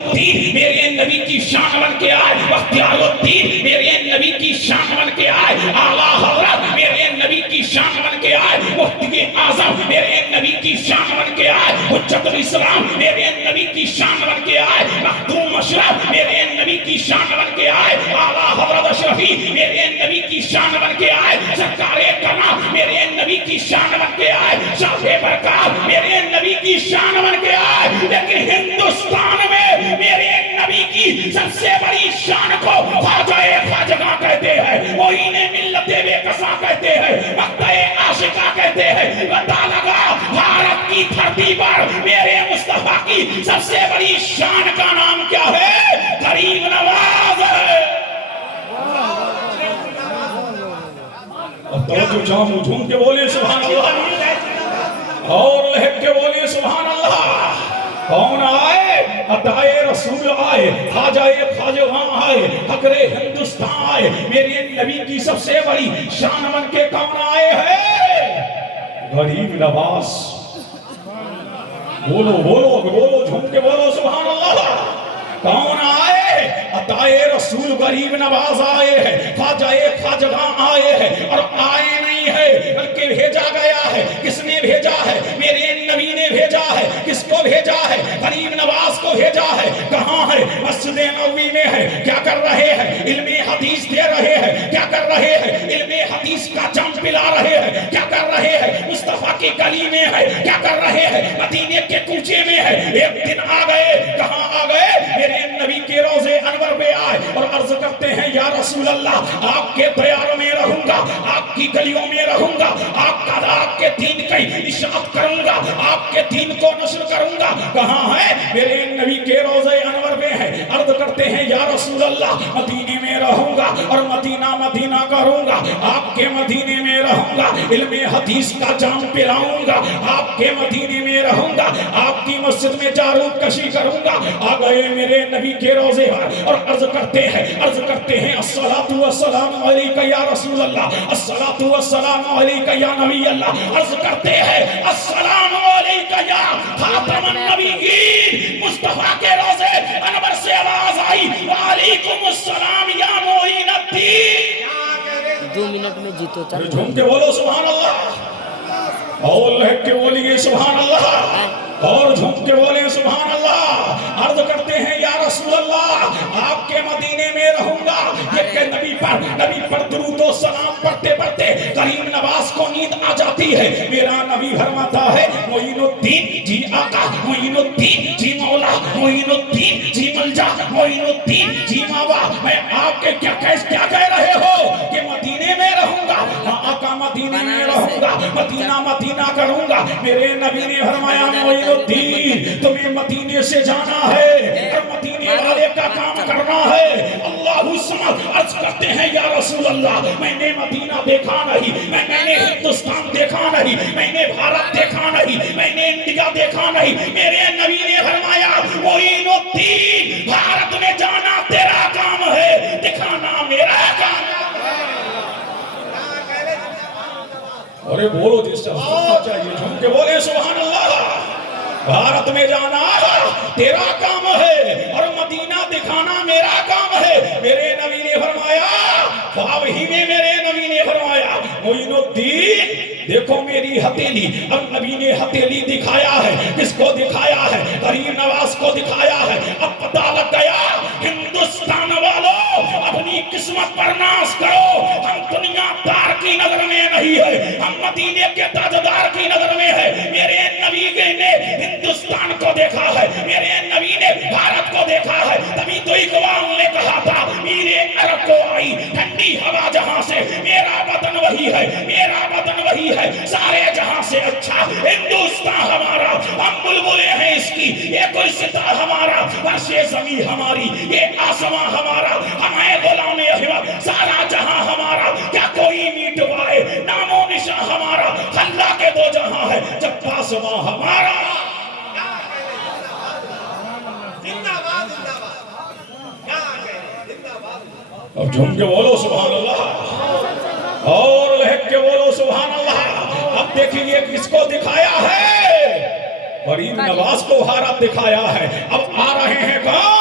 میرے نبی کی شان بن کے آئے، اختیار الدین میرے نبی کی شان بن کے آئے، اعلیٰ حضرت میرے نبی کی شان بن کے آئے، مفتی اعظم میرے نبی کی شان بن کے آئے، حجت الاسلام میرے نبی کی شان بن کے آئے، مخدوم اشرف میرے نبی کی شان بن کے آئے، اعلیٰ حضرت اشرفی میرے نبی کی شان بن کے آئے، سرکار کنا میرے نبی کی شان بن کے آئے، شاہ برکات میرے نبی کی شان بن کے آئے، لیکن ہندوستان میں میرے نبی کی سب سے بڑی شان کو خواجہ خواجگاں کہتے ہیں، معین ملت بے قصا کہتے ہیں، مقطع عاشقہ کہتے ہیں۔ بتا لگا بھارت کی دھرتی پر میرے مصطفیٰ کی سب سے بڑی شان کا نام کیا ہے؟ غریب نواز ہے۔ اب توجہ جامو جھوم کے بولے سبحان اللہ، اور لہک کے بولے سبحان اللہ۔ کون آئے؟ عطائے رسول آئے، خواجہ خواجگاں آئے، فقر ہندوستان آئے، میرے نبی کی سب سے بڑی شان بن کے کون آئے ہیں؟ غریب نواز۔ بولو بولو بولو جھوم کے بولو سبحان اللہ۔ کون آئے؟ عطائے رسول غریب نواز آئے ہیں، خواجہ خواجگاں آئے ہیں، اور آئے نہیں ہے بلکہ بھیجا گیا ہے۔ کس نے بھیجا ہے؟ میرے نبی نے بھیجا ہے۔ کس کو بھیجا ہے؟ غریب نواز کو بھیجا ہے۔ کہاں ہے؟ مسجد نبوی میں ہے۔ کیا کر رہے ہیں؟ علم حدیث دے رہے ہیں۔ کیا کر رہے ہیں؟ علم حدیث کا جام پلا رہے ہیں۔ کیا کر رہے ہیں؟ مصطفیٰ کی گلی میں ہے۔ کیا کر رہے ہیں؟ مدینے کے کوچے میں ہے۔ ایک دن آ گئے، کہاں آ گئے؟ میرے نبی کے روضے انور پہ آئے اور عرض کرتے ہیں یا رسول اللہ، آپ کے دیار میں رہوں گا، آپ کی گلیوں میں رہوں گا، آپ کے دین کی اشاعت کروں گا، آپ کے دین کو نشر کروں گا۔ کہاں ہے؟ میرے نبی کے روضے انور میں ہے۔ عرض کرتے ہیں یا رسول اللہ، مدینے میں رہوں گا اور مدینہ مدینہ کروں گا، آپ کے مدینے میں رہوں گا، علم حدیث کا جام پلاؤں گا، آپ کے مدینے میں رہوں گا، آپ کی مسجد میں جارود کشی کروں گا۔ آ گئے میرے نبی کے روضے اور عرض کرتے ہیں الصلاۃ والسلام علیک یا رسول اللہ، الصلاۃ والسلام علیک یا نبی اللہ۔ عرض کرتے ہیں السلام علیک یا خاتم النبیین۔ مصطفیٰ کے روضے انور سے آواز آئی وعلیکم السلام یا معین الدین۔ 2 منٹ میں جیتو چل جھوم کے بولو سبحان اللہ، اور لہک کے بولیے سبحان اللہ، اور جھوم کے بولے سبحان اللہ۔ عرض کرتے ہیں یا رسول اللہ، آپ کے مدینے میں رہوں گا۔ یہ کہ نبی پر درود و سلام پڑھتے پڑھتے غریب نواز کو نیند آ جاتی ہے۔ میرا نبی فرماتا ہے معین الدین جی آقا، معین الدین جی مولا، معین الدین جی ملجا، معین الدین جی ماوا۔ میں آپ کے کیا کہہ رہے ہو کہ مدینے میں رہوں گا؟ ہاں آقا مدینے میں رہوں گا، مدینہ مدینہ کروں گا۔ میرے نبی نے فرمایا معین الدین تمہیں مدینے سے جانا ہے اور مدینے والے کا کام کرنا ہے۔ اللہ سمجھ۔ عرض کرتے ہیں یا رسول اللہ، میں نے مدینہ دیکھا نہیں، میں نے ہندوستان دیکھا نہیں، میں نے بھارت دیکھا نہیں، میں نے انڈیا دیکھا نہیں۔ میرے نبی نے فرمایا معین الدین بھارت میں جانا تیرا کام ہے، دکھانا میرا کام ہے۔ ارے بولو جس سے چاہیے جھوم کے بولے سبحان اللہ۔ بھارت میں جانا تیرا کام ہے اور مدینہ دکھانا میرا کام ہے۔ میرے نبی نے فرمایا، خواب ہی میں میرے نبی نے فرمایا معین الدین دیکھو میری ہتھیلی۔ اب نبی نے ہتھیلی دکھایا ہے، کس کو دکھایا ہے؟ غریب نواز کو دکھایا ہے۔ اب پتہ لگ گیا ہندوستان والوں، اپنی قسمت پر ناز کرو۔ ہم دنیا دار کی نظر میں نہیں ہے، ہم مدینے کے تاجدار کی نظر میں ہے۔ میرے نبی نے ہندوستان کو دیکھا ہے، میرے نبی نے بھارت کو دیکھا ہے۔ تبھی تو اقبال نے کہا تھا میرے عرب کو آئی ٹھنڈی ہوا جہاں سے، میرا وطن وہی ہے، میرا وطن وہی ہے، سارے جہاں سے اچھا ہندوستان ہمارا۔ ہم بلبلے ہیں اس کی، یہ کوئی ستارہ ہمارا، فرش زمین ہماری، یہ آسمان ہمارا، ہمیں غلام احمد، سارا جہاں ہمارا، کیا کوئی میٹوائے نام و نشاں ہمارا، اللہ کے دو جہاں ہے جب پاسباں ہمارا۔ اب جھوم کے بولو سبحان اللہ، اور لہک کے بولو سبحان اللہ۔ اب دیکھیے کس کو دکھایا ہے؟ غریب نواز کو بھارت دکھایا ہے۔ اب آ رہے ہیں کہاں؟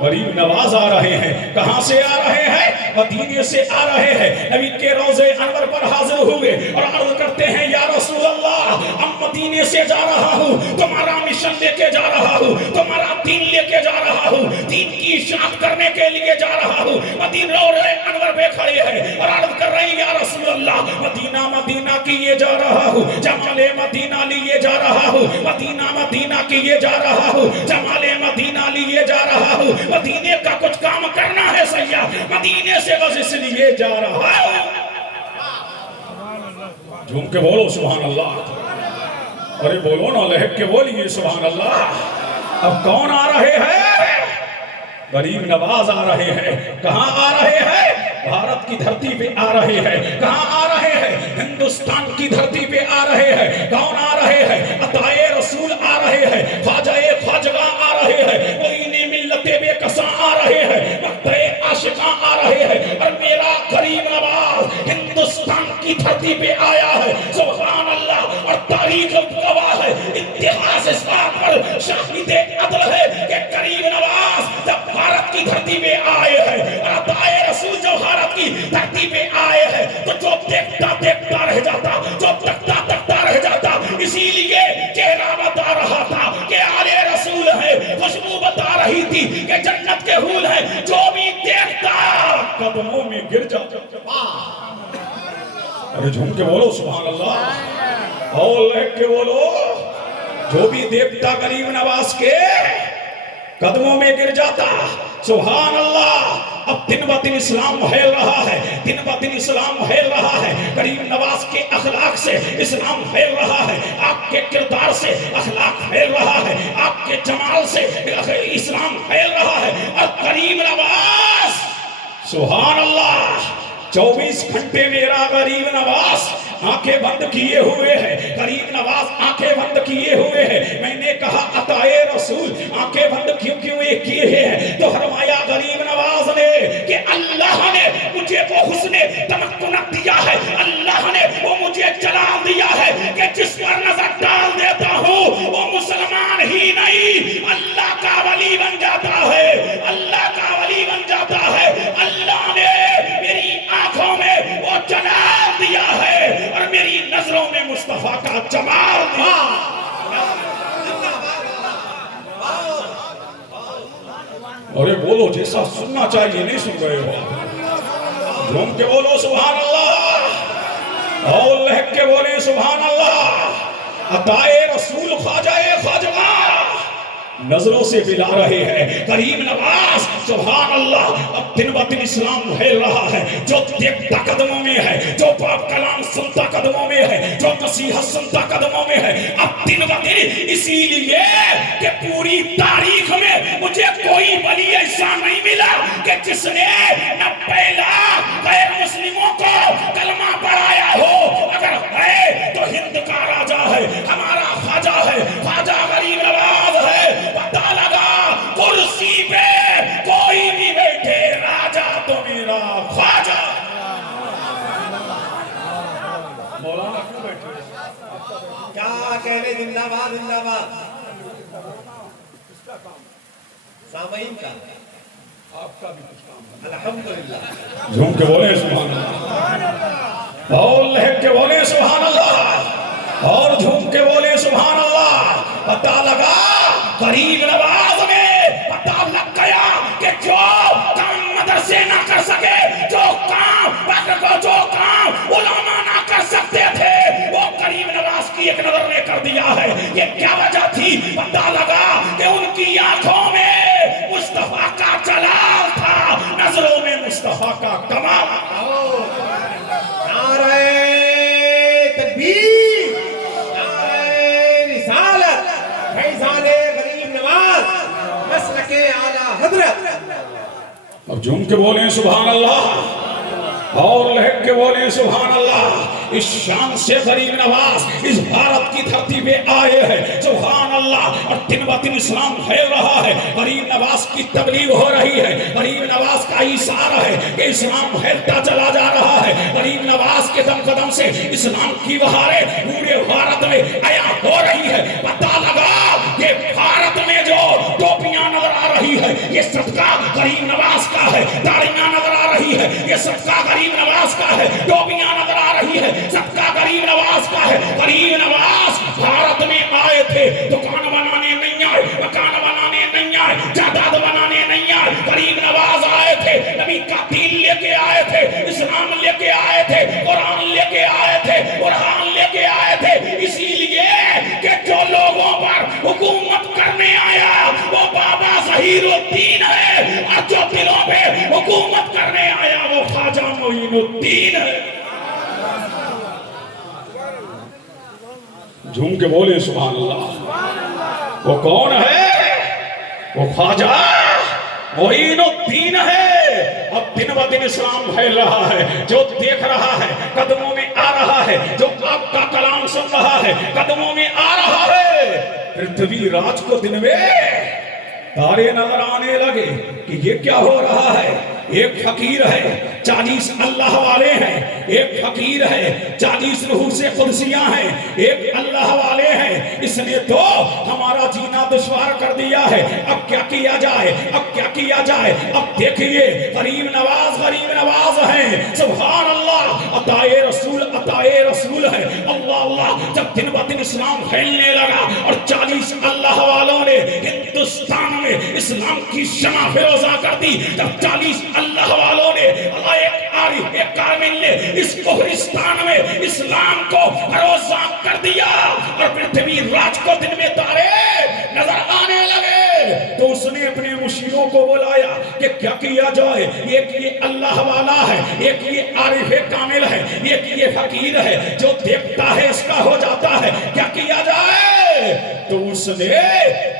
غریب نواز آ رہے ہیں. کہاں سے آ رہے ہیں؟ مدینے سے آ رہے ہیں. نبی کے روضے انور پر حاضر ہوئے اور عرض کرتے ہیں یا رسول اللہ اب مدینے سے جا رہا ہوں, تمہارا مشن لے کے جا رہا ہوں, تمہارا دین لے کے جا رہا ہوں, دین کی اشاعت کرنے کے لیے جا رہا ہوں. مدینے روضے انور پہ کھڑے ہیں اور عرض کر رہے ہیں یا رسول اللہ مدینہ مدینہ کیے جا رہا ہوں, جمال مدینہ لیے جا رہا ہوں, مدینہ مدینہ کیے جا رہا ہوں, جمال مدینہ لیے جا رہا ہوں. مدینے کا کچھ کام کرنا ہے سیاح, مدینے سے بس اس لیے جا رہا ہوں. جھوم کے بولو سبحان اللہ. ارے بولو نا, لہک کے بولیے سبحان اللہ. اب کون آ رہے ہیں؟ غریب نواز آ رہے ہیں. کہاں آ رہے ہیں؟ بھارت کی دھرتی پہ آ رہے ہیں. کہاں آ رہے ہیں؟ ہندوستان کی دھرتی پہ آ رہے ہیں. کون آ رہے ہیں؟ عطائے رسول آ رہے ہیں, خواجہ خواجگاں آ رہے ہیں, معین ملت بے کساں آ رہے ہیں, مقتدی عاشقاں آ رہے ہیں. اور میرا غریب نواز ہندوستان کی دھرتی پہ آیا ہے. سبحان اللہ. اور تاریخ گواہ ہے, اتہاس اس بات پر شاہد عدل ہے کہ غریب نواز جب بھارت کی دھرتی پہ آئے ہیں, عطائے رسول جو بھارت کی دھرتی پہ آئے ہیں, تو جو دیکھتا دیکھتا رہ جاتا, جو تکتا تکتا رہ جاتا. اسی لیے چہرہ بتا رہا تھا کہ آلے رسول ہے, خوشبو بتا رہی تھی کہ جنت کے حور ہے. جو بھی دیکھتا قدموں میں گر جاتا. ارے جھوم کے بولو سبحان اللہ. اور لہک کے بولو, جو بھی دیکھتا غریب نواز کے قدموں میں گر جاتا. سبحان اللہ. اب دن بہ دن اسلام پھیل رہا ہے, دن بہ دن اسلام پھیل رہا ہے. غریب نواز کے اخلاق سے اسلام پھیل رہا ہے, آپ کے کردار سے اخلاق پھیل رہا ہے, آپ کے جمال سے اسلام پھیل رہا ہے. اور غریب نواز سبحان اللہ 24 گھنٹے میرا غریب نواز آنکھیں بند کیے ہوئے ہیں. غریب نواز آنکھیں بند کیے ہوئے ہیں. میں نے کہا عطائے رسول آنکھیں بند کیوں کیے ہیں؟ تو فرمایا غریب نواز نے کہ اللہ نے مجھے وہ حسن تمکن دیا ہے, اللہ نے وہ مجھے جلال دیا ہے کہ جس پر نظر ڈال دیتا ہوں وہ مسلمان ہی نہیں اللہ کا ولی بن جاتا ہے, اللہ کا ولی بن جاتا ہے. اللہ نے میری آنکھوں میں وہ جلال دیا ہے اور میری نظروں میں مصطفیٰ کا جمال دیا. ارے بولو جیسا سننا چاہیے نہیں سن رہے ہو. جھوم کے بولو سبحان اللہ, اور لہک کے بولے سبحان اللہ. عطائے رسول خواجہ خواجگاں نظروں سے ملا رہے ہیں. غریب نواز سبحان اللہ. اب دن بہ دن اسلام پھیل رہا ہے, جو دیکھتا قدموں میں ہے, جو پاک کلام سنتا قدموں میں ہے, جو نصیحت سنتا قدموں میں ہے. اب دن بہ دن اسی لیے کہ پوری تاریخ میں مجھے کوئی ولی ایسا نہیں ملا کہ جس نے 90 لاکھ غیر مسلموں کو کلمہ پڑھایا ہو. اگر ہے تو ہند کا راجہ ہے, ہمارا خواجہ ہے, خواجہ غریب نواز ہے. پتہ لگا کرسی پہ کوئی بھی بیٹھے, راجہ تو میرا خواجہ. مولانا کیوں بیٹھے؟ کیا کہنے زندہ باد زندہ باد. سامعین کا آپ کا بھی کچھ کام الحمدللہ. جھوم کے بولے سبحان اللہ, اور لہک کے بولے سبحان اللہ, اور جھوم کے بولے سبحان اللہ. پتہ لگا غریب نواز میں پتہ لگ گیا کہ جو کام مدرسے نہ کر سکے, جو کام علماء نہ کر سکتے تھے, وہ غریب نواز کی ایک نظر نے کر دیا ہے. یہ کیا وجہ تھی؟ پتہ لگا کہ ان کی آنکھوں میں مصطفیٰ کا جلال تھا, نظروں میں مصطفیٰ کا کمال. نعرہ تکبیر, نعرہ رسالت, فیضان غریب نواز, مسلک اعلیٰ حضرت. اب جھوم کے بولیں سبحان اللہ, اور لہک کے بولیں سبحان اللہ. اس شان سے غریب نواز اس بھارت کی دھرتی پہ آئے ہیں سبحان اللہ. اور دن بہ دن اسلام پھیل رہا ہے, غریب نواز کی تبلیغ ہو رہی ہے, غریب نواز کا اشارہ ہے کہ اسلام پھیلتا چلا جا رہا ہے. غریب نواز کے دم قدم سے اسلام کی بہاریں پورے بھارت میں عیاں ہو رہی ہے. پتہ لگا کہ بھارت میں جو ٹوپیاں نظر آ رہی رہی ہے یہ صدقہ غریب نواز کا ہے، داڑیاں نظر آ رہی ہے یہ صدقہ غریب نواز کا ہے، ٹوپیاں نظر آ رہی ہے صدقہ غریب نواز کا ہے۔ غریب نواز بھارت میں آئے تھے، دکان بنانے نہیں آئے، مکان بنانے نہیں آئے، جائیداد بنانے نہیں آئے، غریب نواز آئے تھے، نبی کا دین لے کے آئے تھے، اسلام لے کے آئے تھے، قرآن لے کے آئے تھے، قرآن لے کے آئے تھے، اسی لیے کہ جو لوگوں پر حکومت کرنے آیا وہ بابا ظہیر الدین ہے، اور جو دلوں پہ حکومت کرنے آیا وہ خواجہ معین الدین ہے۔ جھوم کے بولے سبحان اللہ۔ وہ کون ہے؟ وہ خواجہ معین الدین ہے۔ اب دن ب دن اسلام پھیل رہا ہے، جو دیکھ رہا ہے قدموں میں آ رہا ہے، جو آپ کا کلام سن رہا ہے قدموں میں آ رہا ہے۔ پرتھوی راج کو دن میں تارے نظر آنے لگے کہ یہ کیا ہو رہا ہے۔ ایک فقیر ہے 40 اللہ والے ہیں، ایک فقیر ہے 40 نحوس قدسیاں ہیں، ایک اللہ والے ہیں، اس نے تو ہمارا جینا دشوار کر دیا ہے، اب کیا کیا جائے، اب کیا کیا جائے۔ اب دیکھئے غریب نواز ہیں، سبحان اللہ، عطائے رسول ہے، اللہ اللہ۔ جب دن بہ دن اسلام پھیلنے لگا اور 40 اللہ والوں نے ہندوستان میں اسلام کی شمع فروزہ کر دی، جب 40 اللہ والوں نے ایک کامل نے اس کوہرستان میں اسلام کو فروزہ کر دیا اور پرتھوی راج کو دن میں تارے نظر آنے لگے، تو اس نے اپنے مشیروں کو بلایا کہ کیا کیا جائے۔ ایک یہ اللہ والا ہے، ایک یہ عارف کامل ہے، ایک یہ فقیر ہے، جو دیکھتا ہے اس کا ہو جاتا ہے، کیا کیا جائے۔ تو اس نے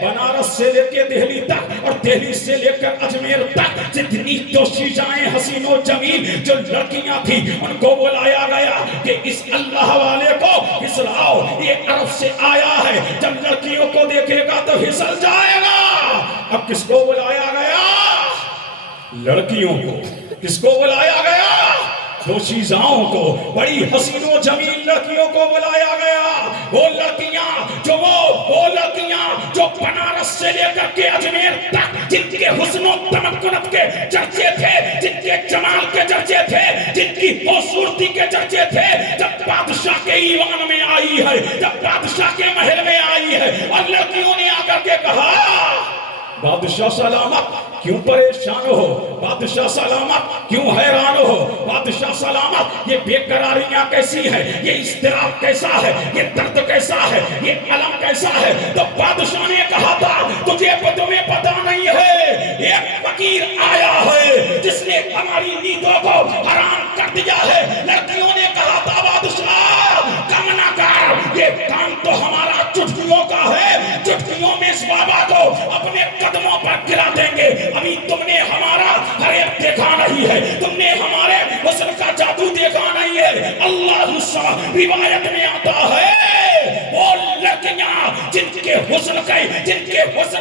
بنارس سے لے کے دہلی تک اور دہلی سے لے کر اجمیر تک جتنی دوشیزائیں حسین و جمیل جو لڑکیاں تھی ان کو بلایا گیا کہ اس اللہ والے کو پھسلاؤ، یہ عرب سے آیا ہے، جب لڑکیوں کو دیکھے گا تو پھسل جائے گا۔ اب کس کو بلایا گیا؟ لڑکیوں کو۔ کس کو بلایا گیا؟ دوشیزاؤں کو، بڑی حسین و جمیل لڑکیوں کو بلایا گیا۔ وہ لڑکیاں جو بنارس سے لے کر کے اجمیر تک جن کے حسن و تمکنت کے چرچے تھے، جن کے جمال کے چرچے تھے، جن کی خوبصورتی کے چرچے تھے، جب بادشاہ کے ایوان میں آئی ہے، جب بادشاہ کے محل میں آئی ہے اور لڑکیوں نے آ کر کے کہا بادشاہ سلامت کیوں پریشان ہو، بادشاہ سلامت کیوں حیران ہو، بادشاہ سلامت یہ بے قراریاں کیسی ہے، یہ اضطراب کیسا ہے، یہ درد کیسا ہے، یہ علم کیسا ہے۔ تو بادشاہ نے کہا تھا تمہیں پتہ نہیں ہے، ایک فقیر آیا ہے جس نے ہماری نیندوں کو حرام کر دیا ہے۔ لڑکیوں نے کہا تھا بادشاہ کم نہ کر، یہ کام تو ہمارا چٹکیوں کا ہے، چٹکیوں میں اس بابا کو اپنے قدموں پر گرا دیں گے۔ ابھی تم نے ہمارا حریب دیکھا نہیں ہے، تم نے ہمارے حسن کا جادو دیکھا نہیں ہے۔ اللہ روایت میں آتا ہے وہ لڑکیاں جن کے حسن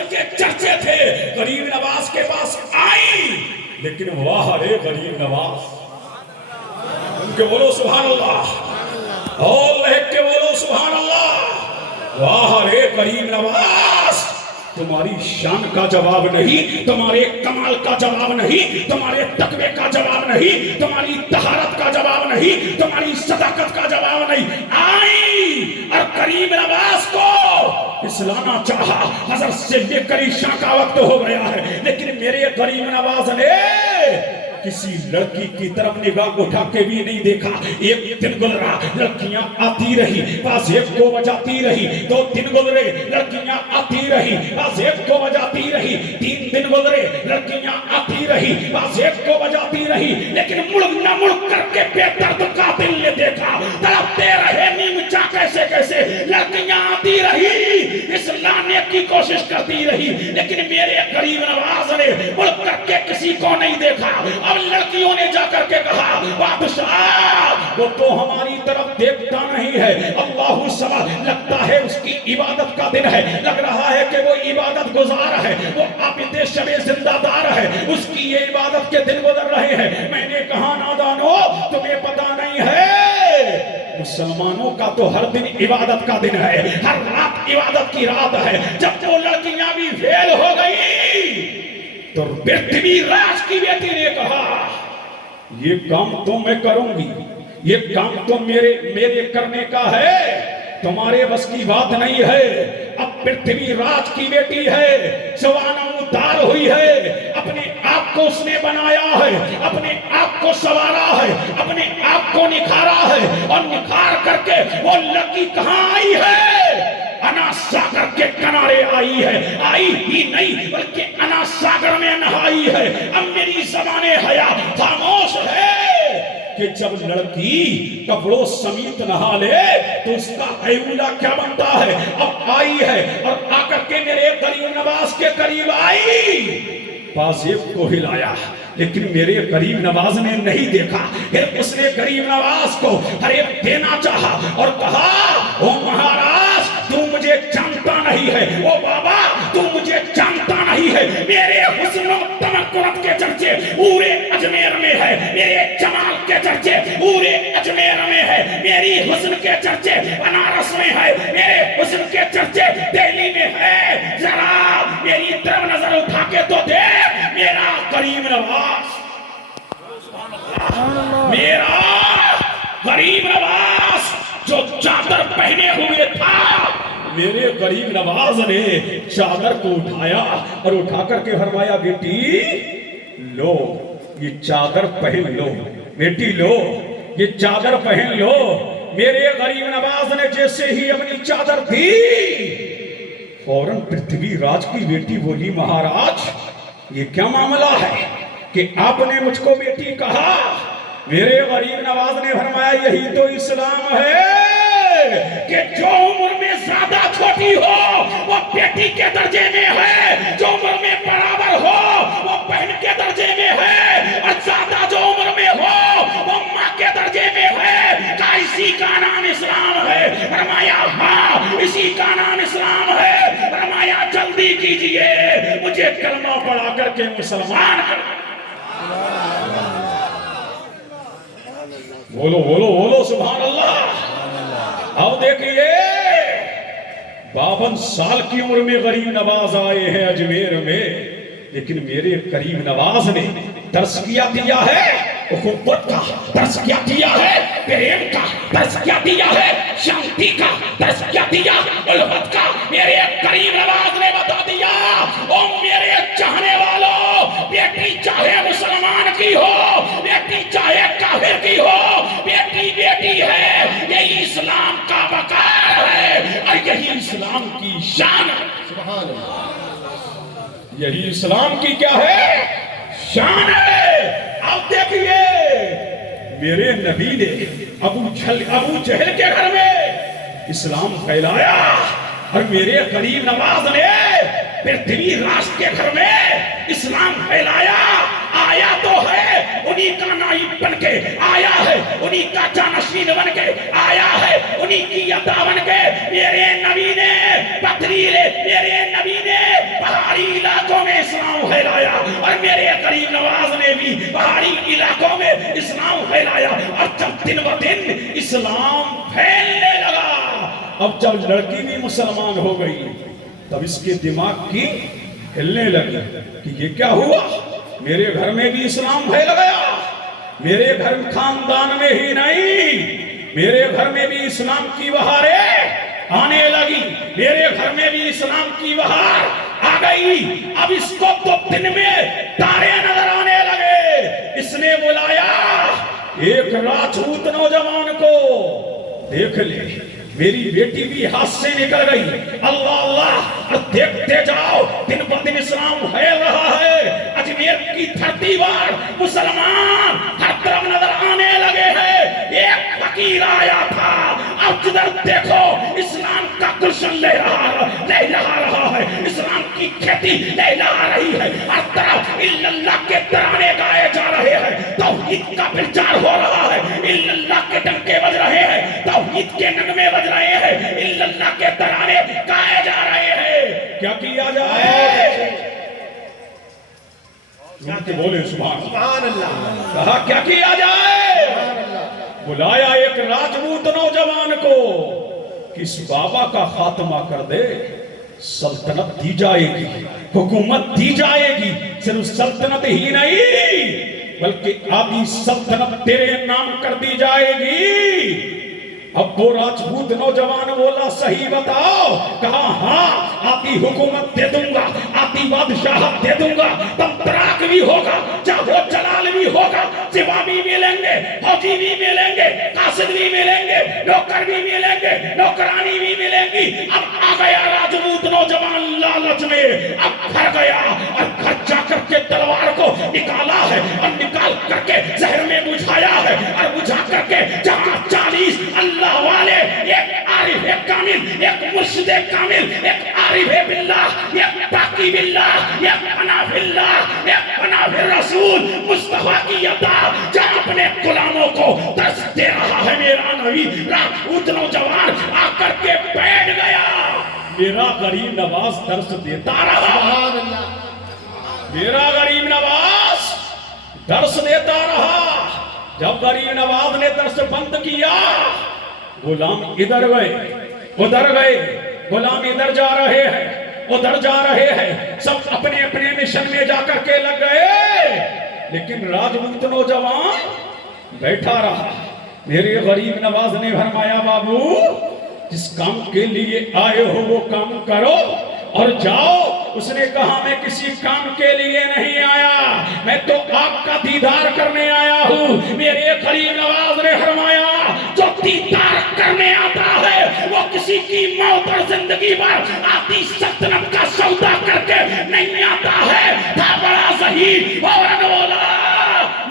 کے چرچے تھے غریب نواز کے پاس آئی، لیکن واہ رے غریب نواز، ان کے بولو سبحان اللہ، اور لہک کے بولو سبحان اللہ، واہ رے غریب نواز، تمہاری شان کا جواب نہیں، تمہارے کمال کا جواب نہیں، تمہارے تقوی کا جواب نہیں، تمہاری طہارت کا جواب نہیں، تمہاری صداقت کا جواب نہیں۔ آئی اور غریب نواز کو اسلانا چاہا، حضرت سے لے کر عشاء کا وقت ہو گیا ہے، لیکن میرے غریب نواز نے کسی لڑکی کی طرف نگاہ اٹھا کے بھی نہیں دیکھا۔ ایک دن گزرا، لڑکیاں آتی رہی، بعض ایک کو بجاتی رہی، 2 دن گزرے، لڑکیاں آتی رہی، بعض ایک کو بجاتی رہی، 3 دن گزرے، لڑکیاں آتی رہی، بعض ایک کو بجاتی رہی، لیکن مڑ نہ مڑ کر کے بے درد قاتل نے دیکھا، تڑپتے رہے نیم چاہ کیسے لڑکیاں آتی رہی، اس لانے کی کوشش کرتی رہی، لیکن میرے غریب نواز نے مڑ کر کے کسی کو نہیں دیکھا۔ اب لڑکیوں نے جا کر کے کہا بادشاہ وہ تو ہماری طرف دیکھتا نہیں ہے، اللہ سبحانہ، لگتا ہے اس کی عبادت کا دن ہے، لگ رہا ہے کہ وہ عبادت گزار ہے، وہ عابد شب زندہ دار ہے، اس کی یہ عبادت کے دن گزر رہے ہیں۔ میں نے کہا نادانو تمہیں پتہ نہیں ہے، مسلمانوں کا تو ہر دن عبادت کا دن ہے، ہر رات عبادت کی رات ہے۔ جب وہ لڑکیاں بھی فیل ہو گئی تو پرتھوی راج کی بیٹی نے کہا یہ کام تو میں کروں گی، یہ کام تو میرے کرنے کا ہے، تمہارے بس کی بات نہیں ہے۔ اب پرتھوی راج کی بیٹی ہے، جوانہ اتار ہوئی ہے، اپنے آپ کو اس نے بنایا ہے، اپنے آپ کو سوارا ہے، اپنے آپ کو نکھارا ہے، اور نکھار کر کے وہ لڑکی کہاں آئی ہے؟ انا ساگر کے کنارے آئی ہے، آئی ہی نہیں بلکہ انا ساگر میں نہائی ہے۔ اب میری زبان حیا خاموش ہے کہ جب لڑکی کپڑوں سمیت نہا لے تو اس کا ایولا کیا بنتا ہے؟ اب آئی ہے اور آ کر کے میرے غریب نواز کے قریب آئی، بازیب کو ہلایا، لیکن میرے غریب نواز نے نہیں دیکھا۔ پھر اس نے غریب نواز کو فریب دینا چاہا اور کہا او مہاراج تو مجھے جانتا نہیں ہے، او بابا تو مجھے جانتا نہیں ہے، میرے حسن و تمکن کے چرچے پورے اجمیر میں ہے، میرے جمال کے چرچے پورے اجمیر میں ہے، میری حسن کے چرچے بنارس میں ہے، میرے حسن کے چرچے دہلی میں ہے، ذرا میری طرف نظر اٹھا کے تو دے میرا غریب نواز، میرا غریب نواز جو چادر پہنے ہوئے تھا۔ میرے غریب نواز نے چادر کو اٹھایا اور اٹھا کر کے فرمایا بیٹی لو یہ چادر پہن لو، بیٹی لو یہ چادر پہن لو۔ میرے غریب نواز نے جیسے ہی اپنی چادر دی، فوراً پرتھوی راج کی بیٹی بولی مہاراج یہ کیا معاملہ ہے کہ آپ نے مجھ کو بیٹی کہا؟ میرے غریب نواز نے فرمایا یہی تو اسلام ہے کہ جو عمر میں زیادہ چھوٹی ہو وہ بیٹی کے درجے میں ہے، جو عمر میں برابر ہو وہ بہن کے درجے میں ہے، اور زیادہ جو عمر میں ہو وہ ماں کے درجے میں ہے۔ کہا اسی کا نام اسلام ہے؟ فرمایا ہاں اسی کا نام اسلام ہے۔ فرمایا جلدی کیجئے مجھے کلمہ پڑھا کر کے مسلمان کر۔ بولو بولو بولو سبحان اللہ۔ اب دیکھئے 52 سال کی عمر میں غریب نواز آئے ہیں اجمیر میں، لیکن میرے غریب نواز نے درس کیا دیا ہے اخوت کا، درس کیا دیا ہے پریم کا، درس کیا دیا ہے شانتی کا، درس کیا دیا الفت کا۔ میرے غریب نواز نے بتا دیا او میرے چاہنے والوں، بیٹی چاہے مسلمان کی ہو، بیٹی چاہے کافر کی ہو، بیٹی بیٹی ہے، یہی اسلام کا وقار ہے اور یہی اسلام کی شان ہے۔ سبحان اللہ، یہی اسلام کی کیا ہے؟ شان ہے۔ اب دیکھئے میرے نبی نے ابو جہل کے گھر میں اسلام پھیلایا، اور میرے غریب نواز نے پرتھوی راج کے گھر میں اسلام پھیلایا۔ آیا تو ہے انہی کا نائب بن کے، آیا ہے انہی کا جانشین بن کے، آیا ہے انہی کی عطا بن کے۔ میرے نبی نے پتھریلے، میرے نبی نے پہاڑی علاقوں میں اسلام پھیلایا، اور میرے غریب نواز نے بھی پہاڑی علاقوں میں اسلام پھیلایا، اور جب دن ب دن اسلام پھیلنے لگا، اب جب لڑکی بھی مسلمان ہو گئی تب اس کے دماغ کی ہلنے لگی کہ یہ کیا ہوا؟ میرے گھر میں بھی اسلام پھیل گیا، میرے گھر خاندان میں ہی نہیں، میرے گھر میں بھی اسلام کی بہاریں آنے لگی، میرے گھر میں بھی اسلام کی بہار آ گئی۔ اب اس کو تو دن میں تارے نظر آنے لگے۔ اس نے بلایا ایک راجپوت نوجوان کو، دیکھ لے میری بیٹی بھی ہاتھ سے نکل گئی، اللہ اللہ، اور دیکھتے جاؤ دن پر دن اسلام پھیل رہا ہے، اجمیر کی دھرتی پر مسلمان ہر طرف نظر آنے لگے ہیں۔ ایک فقیر آیا تھا، اب جدھر دیکھو اسلام کا گلشن لہلا رہا ہے، اسلام کی کھیتی لہلا رہی ہے، ہر طرف الا اللہ کے ترانے گائے جا رہے ہیں، توحید کا پرچار ہو رہا ہے، الا اللہ کے ڈنکے بج رہے ہیں، توحید کے نغمے بج رہے ہیں، الا اللہ کے ترانے گائے جا رہے ہیں۔ کیا کیا جائے؟ بولے سبحان اللہ۔ کہا کیا کیا جائے؟ بلایا ایک راجپوت نوجوان کو، کس بابا کا خاتمہ کر دے، سلطنت دی جائے گی، حکومت دی جائے گی، صرف سلطنت ہی نہیں بلکہ آدھی سلطنت تیرے نام کر دی جائے گی۔ اب وہ راجپوت نوجوان بولا صحیح بتاؤ، کہا ہاں آتی حکومت دے دوں گا، آتی بادشاہت دے دوں گا، تمتراک بھی ہوگا، چاہو جلال بھی ہوگا، سوا بھی ملیں گے، فوجی بھی ملیں گے، قاصد بھی ملیں گے، نوکر بھی ملیں گے، نوکرانی بھی ملیں گی۔ اب آ گیا راجپوت نوجوان لالچ میں، اب گھر گیا اور گھر جا کر کے تلوار کو نکالا ہے اور نکال کر کے زہر میں بجھایا ہے اور بجھا کر کے جہاں 40 اللہ والے، ایک عارف کامل، ایک مرشد کامل، ایک عارف باللہ، ایک باقی باللہ، ایک پناہ باللہ، ایک پناہ بالرسول مصطفیٰ کی عطا، جہاں اپنے غلاموں کو درس دے رہا ہے میرا نبی، راجپوت نوجوان آ کر کے بیٹھ گیا۔ میرا غریب نواز درس دیتا رہا، میرا غریب نواز درس دیتا رہا۔ جب غریب نواز نے درس بند کیا، غلام ادھر گئے ادھر گئے، غلام ادھر جا رہے ہیں ادھر جا رہے ہیں، سب اپنے اپنے مشن میں جا کر کے لگ گئے، لیکن راجپوت نوجوان بیٹھا رہا۔ میرے غریب نواز نے فرمایا بابو جس کام کے لیے آئے ہو وہ کام کرو اور جاؤ۔ اس نے کہا میں کسی کام کے لیے نہیں آیا، میں تو آپ کا دیدار کرنے آیا ہوں۔ میرے غریب نواز نے فرمایا جو دیدار کرنے آتا ہے وہ کسی کی موت اور زندگی پر آتی سلطنت کا سودا کر کے نہیں آتا ہے۔ تھا بڑا ذہین، فوراً بولا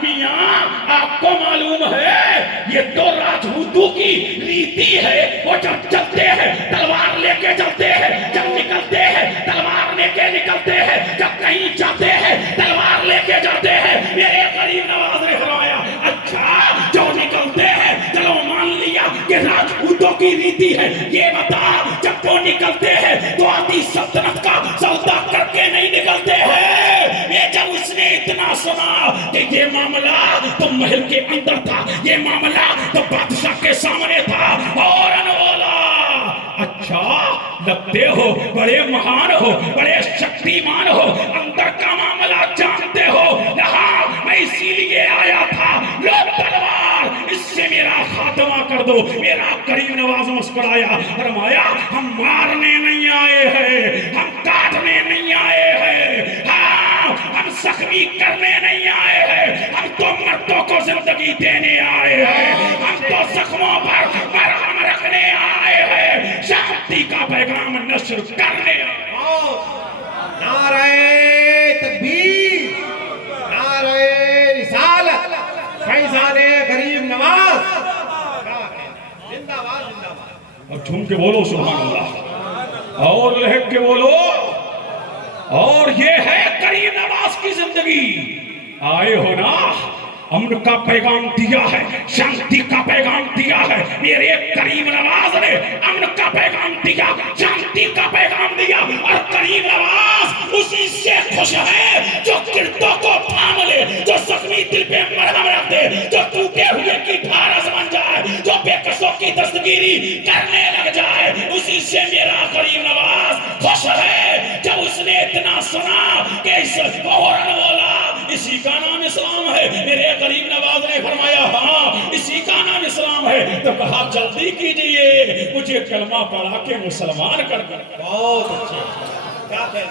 میاں آپ کو معلوم ہے یہ تو راجپوتوں کی ریتی ہے، وہ جب چلتے ہیں تلوار لے کے چلتے ہیں، جب نکلتے ہیں تلوار لے کے نکلتے ہیں، جب کہیں جاتے ہیں تلوار لے کے جاتے ہیں۔ میرے غریب نواز نے فرمایا اچھا جو نکلتے ہیں چلو مان لیا کہ راجپوتوں کی ریتی ہے، یہ بتا جب وہ نکلتے ہیں تو آتی سلطنت کا سودا کر کے نہیں نکلتے ہیں۔ یہ جب اس نے اتنا سنا کہ یہ معاملہ تو محل کے اندر تھا، یہ معاملہ تو بادشاہ کے سامنے تھا، فوراً بولا اچھا لگتے ہو بڑے مہان ہو، بڑے شکتیمان ہو، اندر کا معاملہ جانتے ہو، یہاں میں اسی لیے آیا تھا، لو تلوار اس سے میرا خاتمہ کر دو۔ میرا غریب نواز مسکرایا، فرمایا ہم مارنے نہیں آئے ہیں، ہم کاٹنے نہیں آئے ہیں، ہم زخمی کرنے نہیں آئے ہیں، ہم تو مردوں کو زندگی دینے آئے ہیں، ہم تو زخموں پر مرہم رکھنے آئے ہیں، شانتی کا پیغام نشر کرنے آئے ہیں۔ نعرہ تکبیر، نعرہ رسالت، فیضان غریب نواز، زندہ باد زندہ باد۔ اور جھوم کے بولو سبحان اللہ، اور لہک کے بولو، اور یہ ہے غریب نواز کی زندگی۔ آئے ہو نا، امن کا پیغام دیا ہے، شانتی کا پیغام دیا ہے۔ میرے غریب نواز نے امن کا پیغام دیا، شانتی کا پیغام دیا، اور غریب نواز اسی سے خوش ہے جو گردوں کو تھام لے، جو زخمی دل پہ مرہم رکھ دے، جو ٹوٹے ہوئے کی ڈھارس بن جائے، جو بے کسوں کی دستگیری کرنے لگ جائے، اسی سے میرا غریب نواز خوش ہے۔ جب اس نے اتنا سنا کہ اس فوراً بولا اسی کا نام اسلام ہے۔ میرے غریب نواز نے فرمایا ہاں اسی کا نام اسلام ہے، تو کہا جلدی کیجئے مجھے کلمہ پڑھا کے مسلمان کر دیں۔ بہت اچھے، کیا کہنے